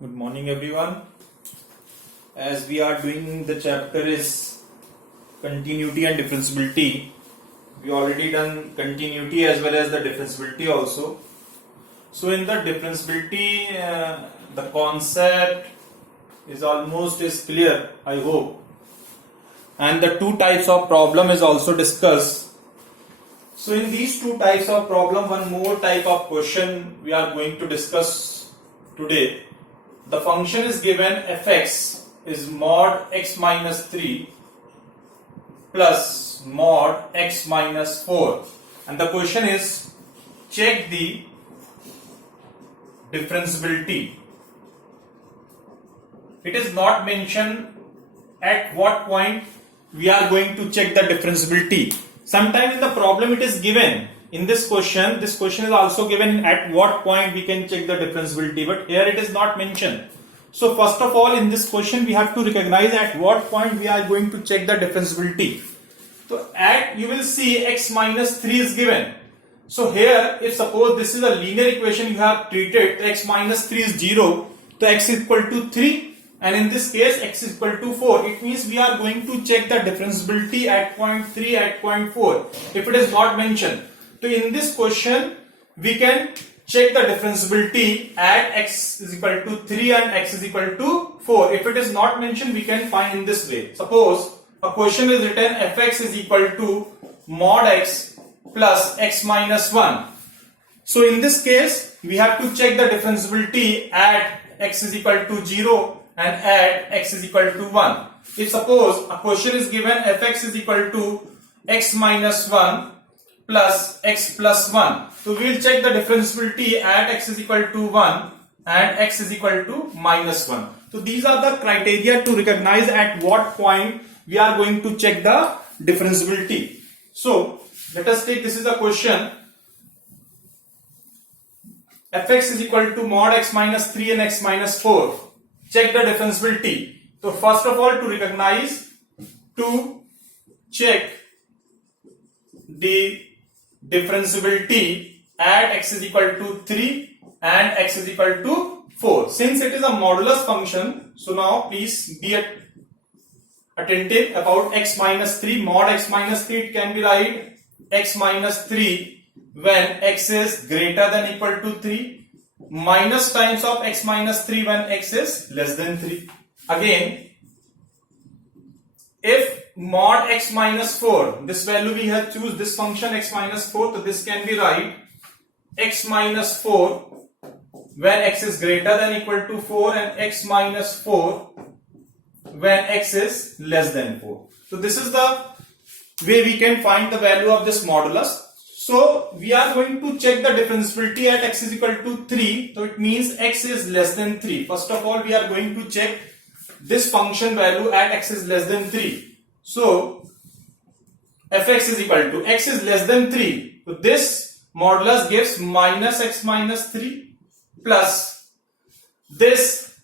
Good morning everyone. As we are doing the chapter is continuity and differentiability, we already done continuity as well as the differentiability also. So in the differentiability, the concept is almost is clear, I hope. And the two types of problem is also discussed. So in these two types of problem, one more type of question we are going to discuss today. The function is given fx is mod x minus 3 plus mod x minus 4, and the question is check the differentiability. It is not mentioned at what point we are going to check the differentiability. Sometime in the problem it is given. In this question is also given at what point we can check the differentiability, but here it is not mentioned. So first of all, in this question we have to recognize at what point we are going to check the differentiability. So at you will see x minus 3 is given. So here, if suppose this is a linear equation you have treated, x minus 3 is 0, so x is equal to 3, and in this case x is equal to 4. It means we are going to check the differentiability at point 3, at point 4, if it is not mentioned. So in this question, we can check the differentiability at x is equal to 3 and x is equal to 4. If it is not mentioned, we can find in this way. Suppose a question is written fx is equal to mod x plus x minus 1. So in this case, we have to check the differentiability at x is equal to 0 and at x is equal to 1. If suppose a question is given fx is equal to x minus 1 plus x plus 1. So we will check the differentiability at x is equal to 1 and x is equal to minus 1. So these are the criteria to recognize at what point we are going to check the differentiability. So let us take, this is a question. Fx is equal to mod x minus 3 and x minus 4. Check the differentiability. So first of all, to recognize, to check the differentiability at x is equal to 3 and x is equal to 4. Since it is a modulus function, so now please be attentive about x minus 3. Mod x minus 3, it can be write x minus 3 when x is greater than equal to 3, minus times of x minus 3 when x is less than 3. Again, if mod x minus 4, this value we have choose this function x minus 4, so this can be right x minus 4 when x is greater than equal to 4 and x minus 4 when x is less than 4. So this is the way we can find the value of this modulus. So we are going to check the differentiability at x is equal to 3. So it means x is less than 3. First of all, we are going to check this function value at x is less than 3. So fx is equal to x is less than 3. So this modulus gives minus x minus 3 plus this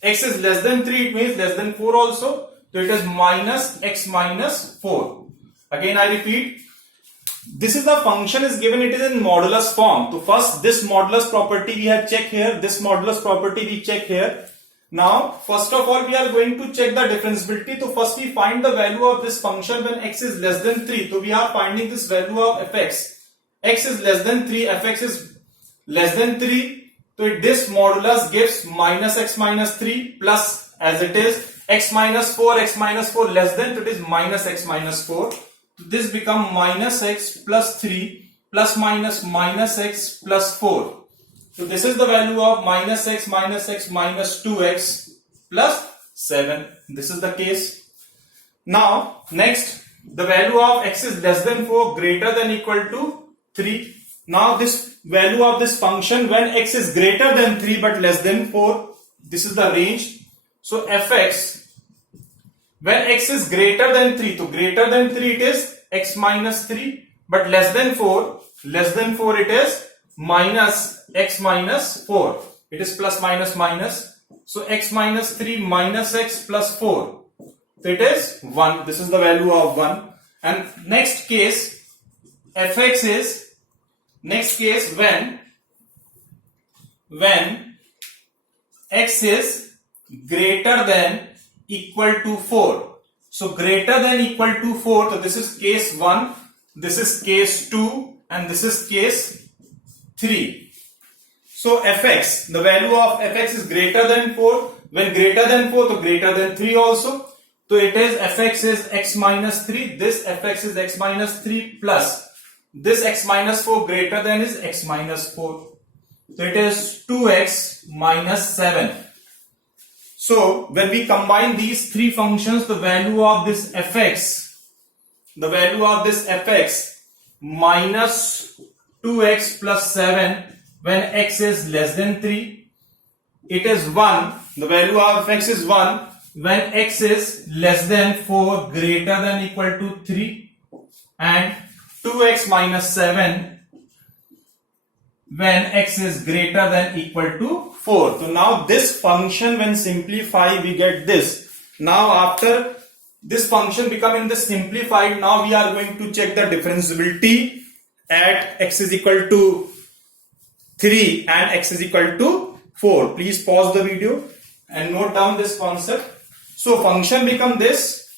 x is less than 3, it means less than 4 also. So it is minus x minus 4. Again I repeat, this is the function is given, it is in modulus form. So first this modulus property we have checked here, this modulus property we check here. Now first of all we are going to check the differentiability. So first we find the value of this function when x is less than 3. So we are finding this value of fx. X is less than 3, fx is less than 3. So this modulus gives minus x minus 3 plus, as it is x minus 4 less than, so it is minus x minus 4. So this become minus x plus 3 plus minus x plus 4. So this is the value of minus x minus 2x plus 7. This is the case. Now next, the value of x is less than 4 greater than equal to 3. Now this value of this function when x is greater than 3 but less than 4, this is the range. So fx when x is greater than 3, so greater than 3 it is x minus 3, but less than 4 it is minus x minus 4. It is plus minus minus. So x minus 3 minus x plus 4. So it is 1. This is the value of 1. And next case, fx is when x is greater than equal to 4. So greater than equal to 4, so this is case 1, this is case 2, and this is case 3. So fx, the value of fx is greater than 4. When greater than 4, so greater than 3 also. So it is fx is x minus 3, this fx is x minus 3 plus this x minus 4 greater than is x minus 4. So it is 2x minus 7. So when we combine these three functions, the value of this fx minus 2x plus 7 when x is less than 3, it is 1. The value of fx is 1 when x is less than 4 greater than equal to 3, and 2x minus 7 when x is greater than equal to 4. So now this function, when simplify, we get this. Now after this function becoming the simplified, now we are going to check the differentiability at x is equal to 3 and x is equal to 4. Please pause the video and note down this concept. So function become this.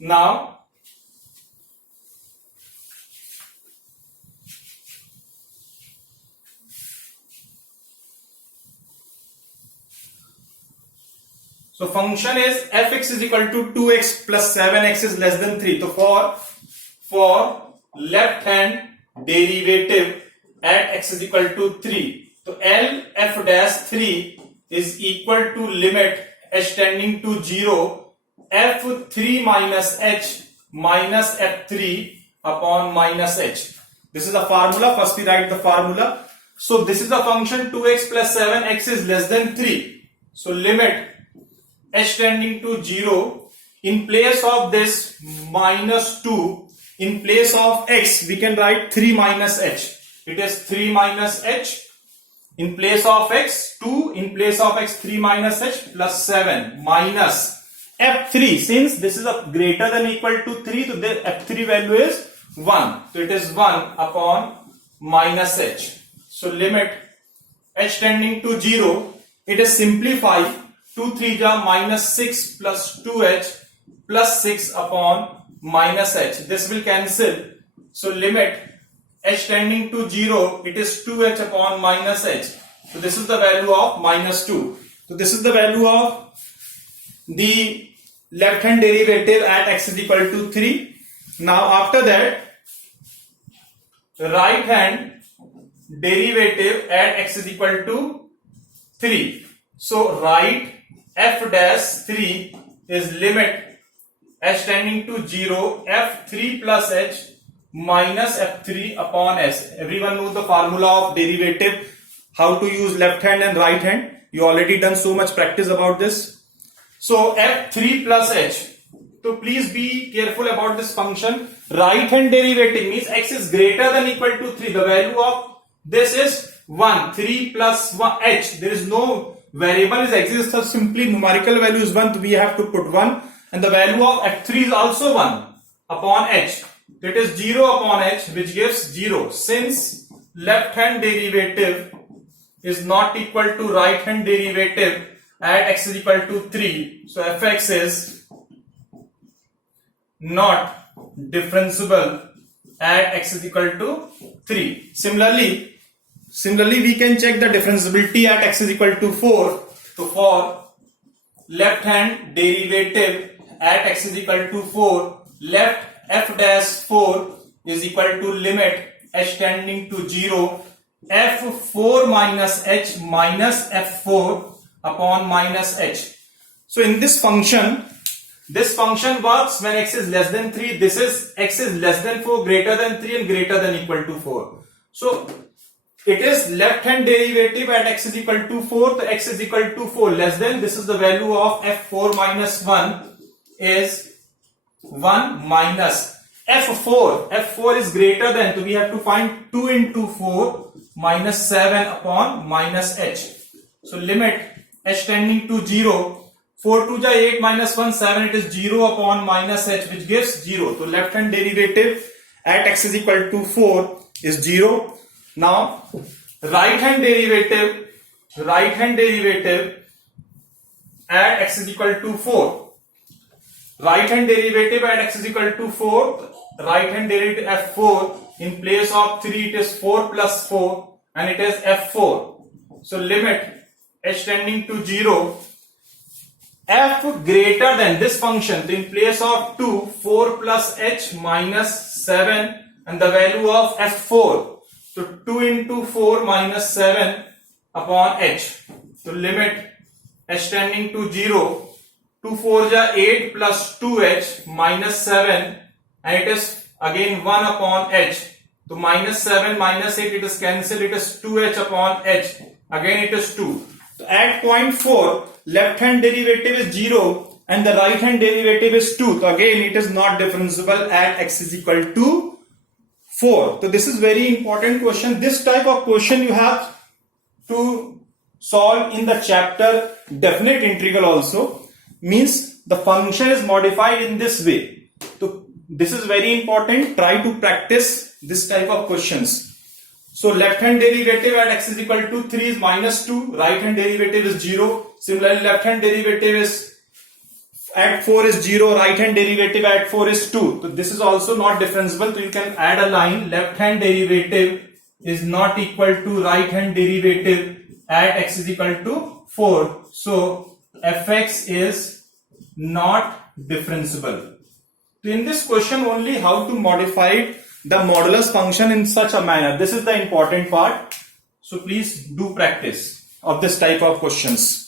Now so function is fx is equal to 2x plus 7x is less than 3. So for left hand derivative at x is equal to 3, so L f dash 3 is equal to limit h tending to 0 f3 minus h minus f3 upon minus h. This is the formula. First we write the formula. So this is the function 2x plus 7x is less than 3. So limit h tending to 0, in place of this minus 2, in place of x we can write 3 minus h. It is 3 minus h. In place of x 2, in place of x 3 minus h plus 7 minus f3. Since this is a greater than equal to 3, so the f3 value is 1. So it is 1 upon minus h. So limit h tending to 0, it is simplified. 2 3 ja minus 6 plus 2h plus 6 upon minus h. This will cancel. So limit h tending to 0, it is 2h upon minus h. So this is the value of minus 2. So this is the value of the left hand derivative at x is equal to 3. Now after that, right hand derivative at x is equal to 3. So right f dash 3 is limit h tending to 0 f3 plus h minus f3 upon s. Everyone knows the formula of derivative, how to use left hand and right hand. You already done so much practice about this. So f3 plus h. So please be careful about this function. Right hand derivative means x is greater than equal to 3. The value of this is 1. 3 plus 1 h. There is no variable is exists, so simply numerical value is 1, so we have to put 1, and the value of f3 is also 1 upon h. It is 0 upon h, which gives 0. Since left hand derivative is not equal to right hand derivative at x is equal to 3, so fx is not differentiable at x is equal to 3. Similarly, we can check the differentiability at x is equal to 4. So for left hand derivative at x is equal to 4, left f dash 4 is equal to limit h tending to 0 f4 minus h minus f4 upon minus h. So in this function works when x is less than 3. This is x is less than 4, greater than 3 and greater than equal to 4. So it is left hand derivative at x is equal to 4. The x is equal to 4 less than, this is the value of f4 minus 1 is 1 minus f4. f4 is greater than, so we have to find 2 into 4 minus 7 upon minus h. So limit h tending to 0. 4 2 ja 8 minus 1 7, it is 0 upon minus h, which gives 0. So left hand derivative at x is equal to 4 is 0. Now right hand derivative at x is equal to 4. Right hand derivative at x is equal to 4. Right hand derivative f4. In place of 3 it is 4 plus 4 and it is f4. So limit h tending to 0. F greater than this function. So in place of 2, 4 plus h minus 7 and the value of f4. So 2 into 4 minus 7 upon h. So limit h tending to 0. 2 4 ja 8 plus 2h minus 7 and it is again 1 upon h. So minus 7 minus 8 it is cancelled, it is 2h upon h. Again it is 2. So at point 4 left hand derivative is 0 and the right hand derivative is 2. So again it is not differentiable at x is equal to 4. So this is very important question. This type of question you have to solve in the chapter definite integral also. Means the function is modified in this way. So this is very important. Try to practice this type of questions. So left hand derivative at x is equal to 3 is minus 2. Right hand derivative is 0. Similarly left hand derivative is at 4 is 0. Right hand derivative at 4 is 2. So this is also not differentiable. So you can add a line. Left hand derivative is not equal to right hand derivative at x is equal to 4. So fx is not differentiable. So in this question only how to modify the modulus function in such a manner. This is the important part. So please do practice of this type of questions.